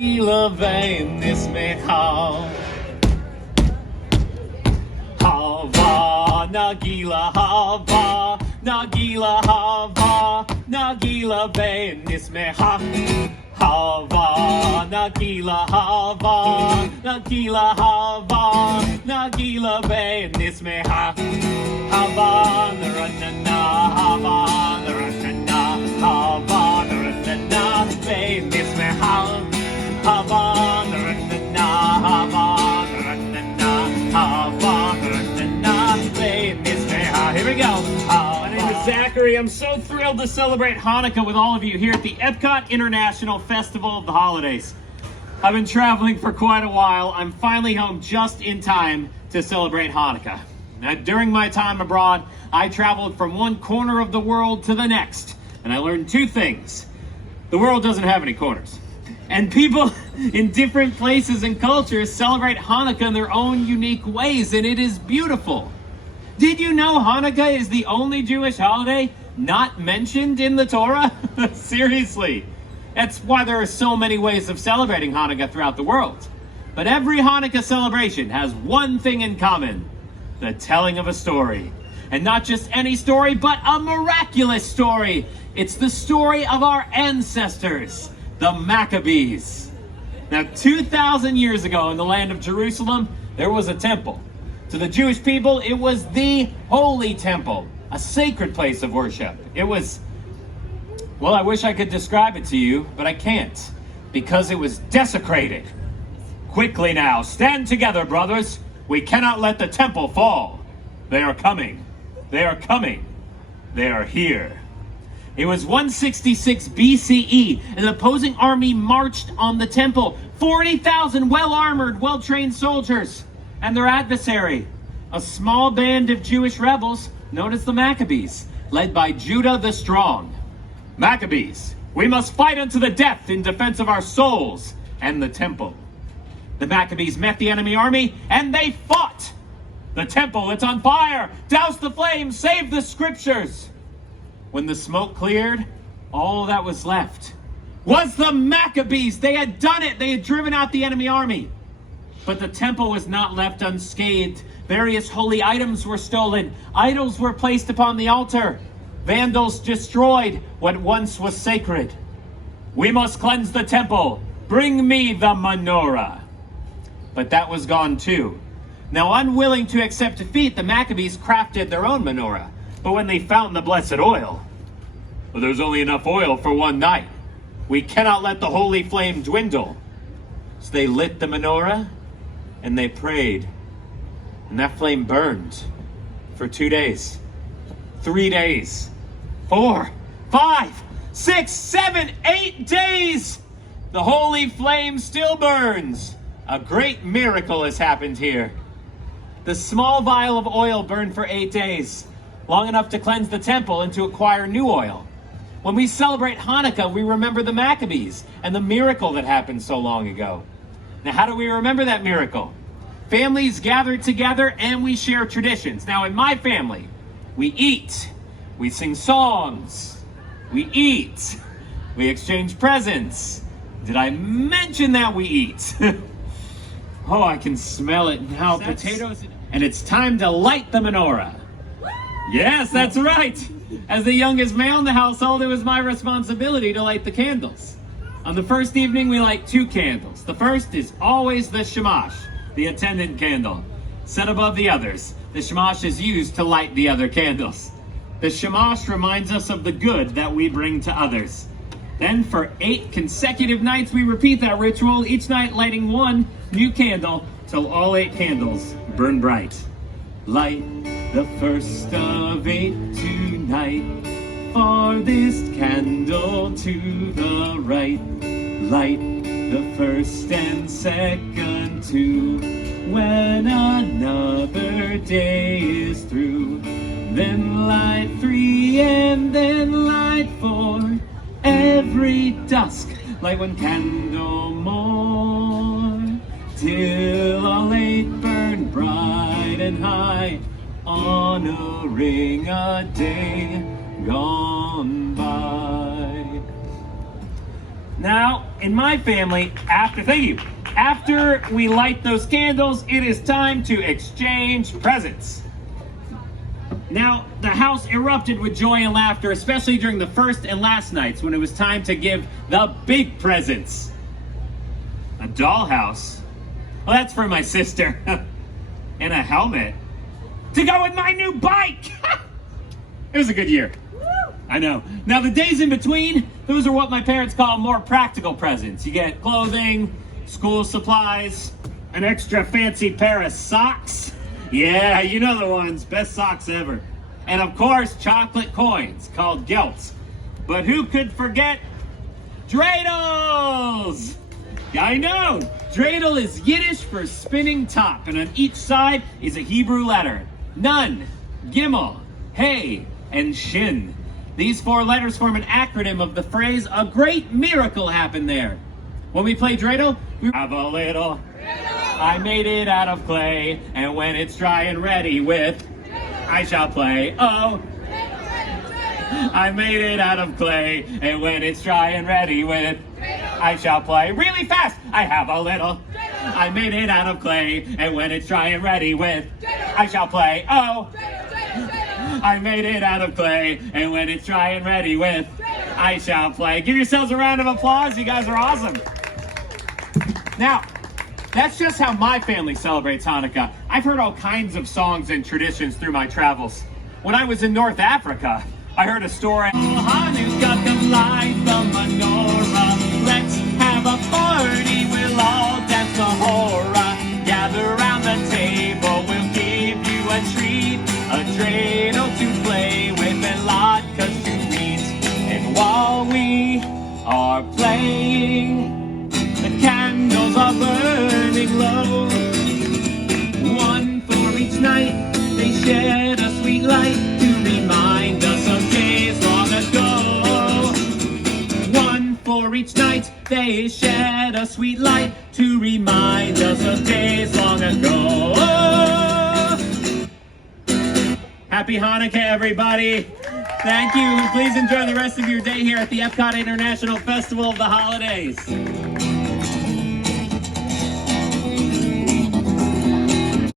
Nagila vein nismeha. Hava, Nagila Hava, Nagila Hava, Nagila vein nismeha. Hava, Nagila Hava, Nagila Hava, Nagila vein nismeha. Hava, Naranana, Hava, Naranana, Hava, Naranana, vein nismeha. Hava, Naranana, Hava, Naranana, Hava, Naranana, vein nismeha. Here we go. My name is Zachary. I'm so thrilled to celebrate Hanukkah with all of you here at the Epcot International Festival of the Holidays. I've been traveling for quite a while. I'm finally home just in time to celebrate Hanukkah. Now, during my time abroad, I traveled from one corner of the world to the next, and I learned two things. The world doesn't have any corners, and people in different places and cultures celebrate Hanukkah in their own unique ways, and it is beautiful. Did you know Hanukkah is the only Jewish holiday not mentioned in the Torah? Seriously. That's why there are so many ways of celebrating Hanukkah throughout the world. But every Hanukkah celebration has one thing in common: the telling of a story. And not just any story, but a miraculous story. It's the story of our ancestors, the Maccabees. Now, 2,000 years ago in the land of Jerusalem, there was a temple. To the Jewish people, it was the Holy Temple, a sacred place of worship. It was, well, I wish I could describe it to you, but I can't, because it was desecrated. Quickly now, stand together, brothers. We cannot let the temple fall. They are coming. They are coming. They are here. It was 166 BCE. An opposing army marched on the temple. 40,000 well-armored, well-trained soldiers. And their adversary, a small band of Jewish rebels known as the Maccabees, led by Judah the Strong. Maccabees, we must fight unto the death in defense of our souls and the temple. The Maccabees met the enemy army, and they fought. The temple, it's on fire. Douse the flames, save the scriptures. When the smoke cleared, all that was left was the Maccabees. They had done it. They had driven out the enemy army. But the temple was not left unscathed. Various holy items were stolen. Idols were placed upon the altar. Vandals destroyed what once was sacred. We must cleanse the temple. Bring me the menorah. But that was gone too. Now, unwilling to accept defeat, the Maccabees crafted their own menorah. But when they found the blessed oil, well, there's only enough oil for one night. We cannot let the holy flame dwindle. So they lit the menorah and they prayed. And that flame burned for 2 days, 3 days, 4, 5, 6, 7, 8 days. The holy flame still burns. A great miracle has happened here. The small vial of oil burned for 8 days, long enough to cleanse the temple and to acquire new oil. When we celebrate Hanukkah, we remember the Maccabees and the miracle that happened so long ago. Now, how do we remember that miracle? Families gather together and we share traditions. Now, in my family, we eat, we sing songs, we eat, we exchange presents. Did I mention that we eat? Oh, I can smell it now. Potatoes. And it's time to light the menorah. Yes, that's right. As the youngest male in the household, it was my responsibility to light the candles. On the first evening, we light 2 candles. The first is always the shamash, the attendant candle, set above the others. The shamash is used to light the other candles. The shamash reminds us of the good that we bring to others. Then for 8 consecutive nights, we repeat that ritual, each night lighting 1 new candle till all 8 candles burn bright. Light the first of 8 tonight, farthest candle to the right. Light the first and second too, when another day is through. Then light 3 and then light 4, every dusk light 1 candle more, till all 8 burn bright and high, honoring a day gone by. Now, in my family, after we light those candles, it is time to exchange presents. Now, the house erupted with joy and laughter, especially during the first and last nights when it was time to give the big presents. A dollhouse? Well, that's for my sister. And a helmet to go with my new bike. It was a good year. I know. Now, the days in between, those are what my parents call more practical presents. You get clothing, school supplies, an extra fancy pair of socks. Yeah, you know the ones. Best socks ever. And of course, chocolate coins called gelts. But who could forget dreidels? I know. Dreidel is Yiddish for spinning top, and on each side is a Hebrew letter. Nun, Gimel, Hey, and Shin. These 4 letters form an acronym of the phrase, a great miracle happened there. When we play dreidel, we have a little dreidel. I made it out of clay, and when it's dry and ready with, I shall play. Oh, I made it out of clay, and when it's dry and ready with, I shall play. Really fast. I have a little. I made it out of clay, and when it's dry and ready with, I shall play. Oh, I made it out of clay, and when it's dry and ready with, I shall play. Give yourselves a round of applause. You guys are awesome. Now, that's just how my family celebrates Hanukkah. I've heard all kinds of songs and traditions through my travels. When I was in North Africa, I heard a story. Hanukkah, come light the menorah. Let's have a party. We'll all dance the hora. Gather around the table. We'll give you a treat. A dreidel to play with and latkes to eat. And while we are playing, the candles are burning low. One for each night, they shed a sweet light to remind us of days long ago. One for each night, they shed a sweet light to remind us of days long ago. Happy Hanukkah, everybody. Thank you. Please enjoy the rest of your day here at the Epcot International Festival of the Holidays.